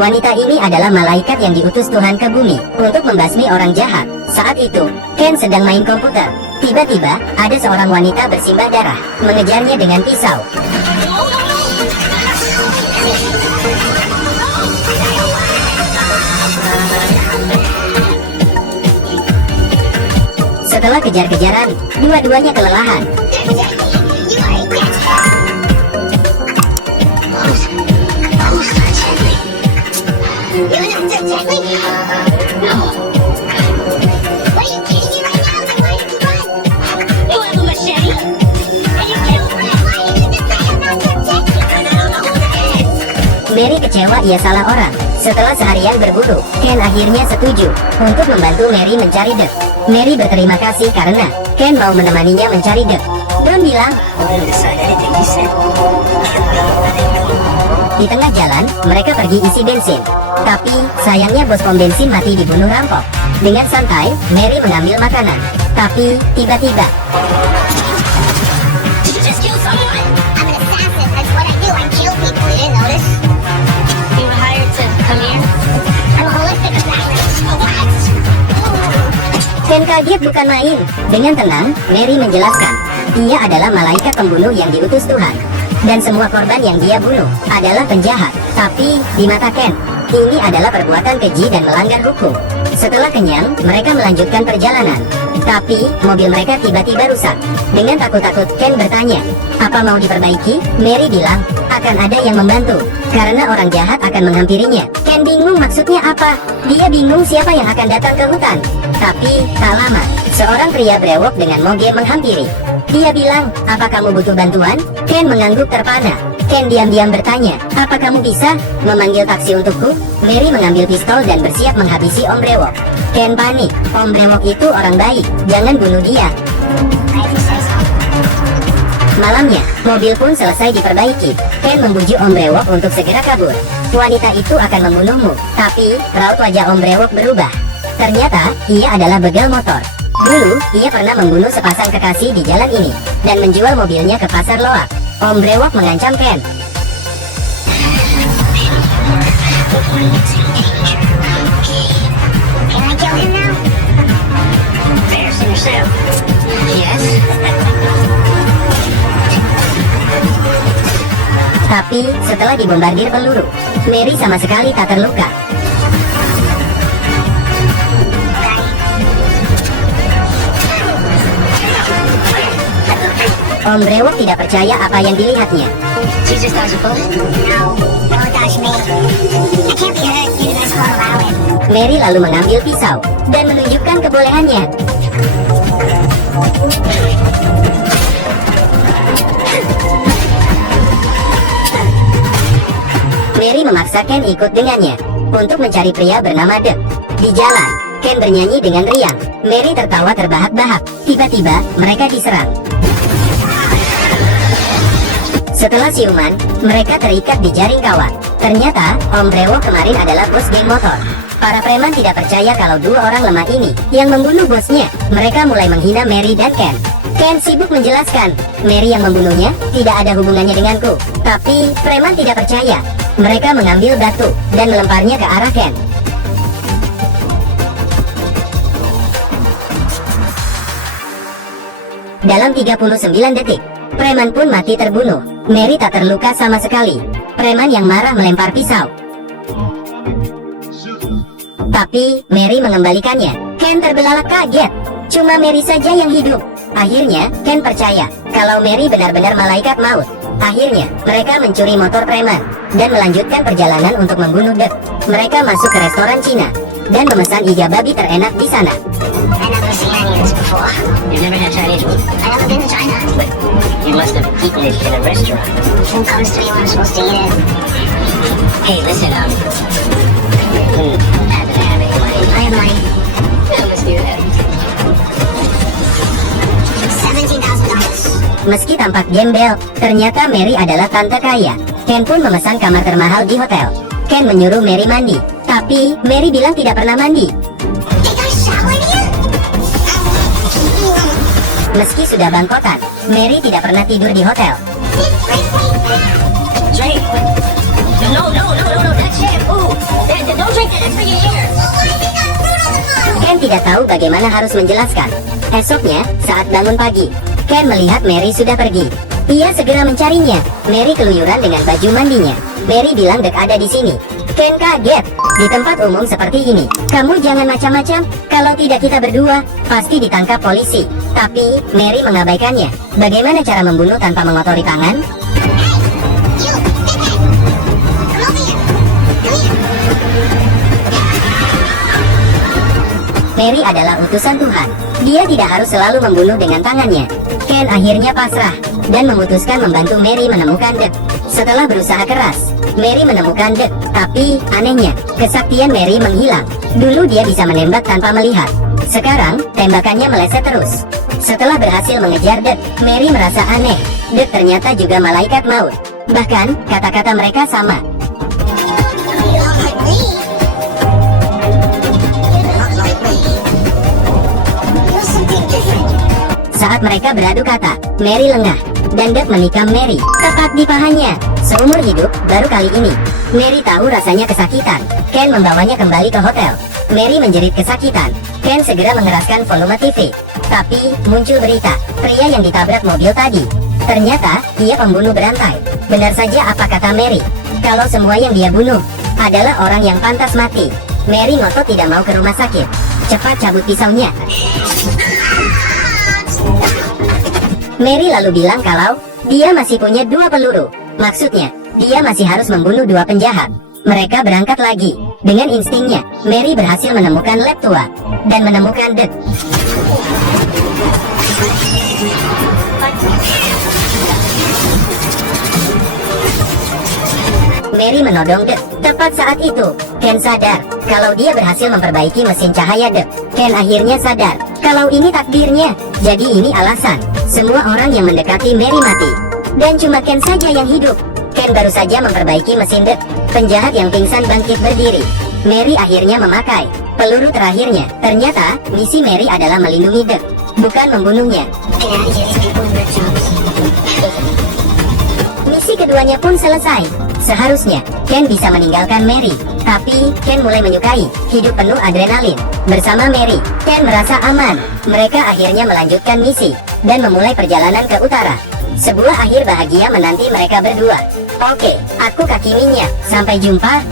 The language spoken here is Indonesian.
Wanita ini adalah malaikat yang diutus Tuhan ke bumi untuk membasmi orang jahat. Saat itu, Ken sedang main komputer. Tiba-tiba, ada seorang wanita bersimbah darah, mengejarnya dengan pisau. Setelah kejar-kejaran, dua-duanya kelelahan. Mary kecewa ia salah orang. Setelah seharian berburu, Ken akhirnya setuju untuk membantu Mary mencari Dek. Mary berterima kasih karena Ken mau menemaninya mencari Dek. Don bilang, di tengah jalan, mereka pergi isi bensin. Tapi, sayangnya bos pom bensin mati dibunuh rampok. Dengan santai, Mary mengambil makanan. Tapi, tiba-tiba, Ken kaget bukan main. Dengan tenang, Mary menjelaskan, dia adalah malaikat pembunuh yang diutus Tuhan. Dan semua korban yang dia bunuh adalah penjahat. Tapi, di mata Ken, ini adalah perbuatan keji dan melanggar hukum. Setelah kenyang, mereka melanjutkan perjalanan. Tapi, mobil mereka tiba-tiba rusak. Dengan takut-takut, Ken bertanya, apa mau diperbaiki? Mary bilang, akan ada yang membantu, karena orang jahat akan menghampirinya. Ken bingung maksudnya apa. Dia bingung siapa yang akan datang ke hutan. Tapi, tak lama, seorang pria brewok dengan moge menghampiri. Dia bilang, apa kamu butuh bantuan? Ken mengangguk terpana. Ken diam-diam bertanya, apa kamu bisa memanggil taksi untukku? Mary mengambil pistol dan bersiap menghabisi Om Brewok. Ken panik, Om Brewok itu orang baik, jangan bunuh dia. Malamnya, mobil pun selesai diperbaiki. Ken membujuk Om Brewok untuk segera kabur. Wanita itu akan membunuhmu. Tapi, raut wajah Om Brewok berubah. Ternyata, ia adalah begal motor. Dulu, ia pernah membunuh sepasang kekasih di jalan ini, dan menjual mobilnya ke pasar loak. Om Brewok mengancam Ken. Tapi, setelah dibombardir peluru, Mary sama sekali tak terluka. Om Brewok tidak percaya apa yang dilihatnya. Mary lalu mengambil pisau dan menunjukkan kebolehannya. Mary memaksa Ken ikut dengannya untuk mencari pria bernama Dek. Di jalan, Ken bernyanyi dengan riang. Mary tertawa terbahak-bahak. Tiba-tiba, mereka diserang. Setelah siuman, mereka terikat di jaring kawat. Ternyata, Om Brewok kemarin adalah bos geng motor. Para preman tidak percaya kalau dua orang lemah ini yang membunuh bosnya. Mereka mulai menghina Mary dan Ken. Ken sibuk menjelaskan, Mary yang membunuhnya tidak ada hubungannya denganku. Tapi, preman tidak percaya. Mereka mengambil batu dan melemparnya ke arah Ken. Dalam 39 detik, preman pun mati terbunuh. Mary tak terluka sama sekali. Preman yang marah melempar pisau. Tapi, Mary mengembalikannya. Ken terbelalak kaget. Cuma Mary saja yang hidup. Akhirnya, Ken percaya kalau Mary benar-benar malaikat maut. Akhirnya, mereka mencuri motor preman dan melanjutkan perjalanan untuk membunuh Dek. Mereka masuk ke restoran Cina dan memesan iga babi terenak di sana. You've never had Chinese food? I never been to China. But you must have eaten it in a restaurant. Who comes to you when I'm supposed to eat it? Hey, listen, happen to have any money? I have money. Yeah, let's do that. $17,000. Meski tampak gembel, ternyata Mary adalah tante kaya. Ken pun memesan kamar termahal di hotel. Ken menyuruh Mary mandi, tapi Mary bilang tidak pernah mandi. They got a shower in here? Meski sudah bangkotan, Mary tidak pernah tidur di hotel. Drake. No, that shampoo. tidak tahu bagaimana harus menjelaskan. Esoknya, saat bangun pagi, Ken melihat Mary sudah pergi. Ia segera mencarinya. Mary keluyuran dengan baju mandinya. Mary bilang Dek ada di sini. Ken kaget. Di tempat umum seperti ini, kamu jangan macam-macam. Kalau tidak kita berdua, pasti ditangkap polisi. Tapi, Mary mengabaikannya. Bagaimana cara membunuh tanpa mengotori tangan? You, come over here. Come here. Mary adalah utusan Tuhan. Dia tidak harus selalu membunuh dengan tangannya. Ken akhirnya pasrah dan memutuskan membantu Mary menemukan Dek. Setelah berusaha keras, Mary menemukan Dek. Tapi, anehnya, kesaktian Mary menghilang. Dulu dia bisa menembak tanpa melihat. Sekarang, tembakannya meleset terus. Setelah berhasil mengejar Dek, Mary merasa aneh. Dek ternyata juga malaikat maut. Bahkan, kata-kata mereka sama. You look like me. You look like me. You're something different. Saat mereka beradu kata, Mary lengah, dan Dek menikam Mary, tepat di pahanya. Seumur hidup, baru kali ini, Mary tahu rasanya kesakitan. Ken membawanya kembali ke hotel. Mary menjerit kesakitan. Ken segera mengeraskan volume TV. Tapi, muncul berita, pria yang ditabrak mobil tadi. Ternyata, ia pembunuh berantai. Benar saja apa kata Mary. Kalau semua yang dia bunuh, adalah orang yang pantas mati. Mary ngotot tidak mau ke rumah sakit. Cepat cabut pisaunya. Mary lalu bilang kalau dia masih punya 2 peluru. Maksudnya, dia masih harus membunuh 2 penjahat. Mereka berangkat lagi. Dengan instingnya, Mary berhasil menemukan lab tua dan menemukan Dek. Mary menodong Dek. Tepat saat itu, Ken sadar kalau dia berhasil memperbaiki mesin cahaya Dek. Ken akhirnya sadar kalau ini takdirnya. Jadi ini alasan semua orang yang mendekati Mary mati. Dan cuma Ken saja yang hidup. Ken baru saja memperbaiki mesin Dek. Penjahat yang pingsan bangkit berdiri. Mary akhirnya memakai peluru terakhirnya. Ternyata, misi Mary adalah melindungi Dek, bukan membunuhnya. Get out of here, these people in red jobs. Misi keduanya pun selesai. Seharusnya, Ken bisa meninggalkan Mary. Tapi, Ken mulai menyukai hidup penuh adrenalin. Bersama Mary, Ken merasa aman. Mereka akhirnya melanjutkan misi dan memulai perjalanan ke utara. Sebuah akhir bahagia menanti mereka berdua. Oke, aku Kaki Minyak. Sampai jumpa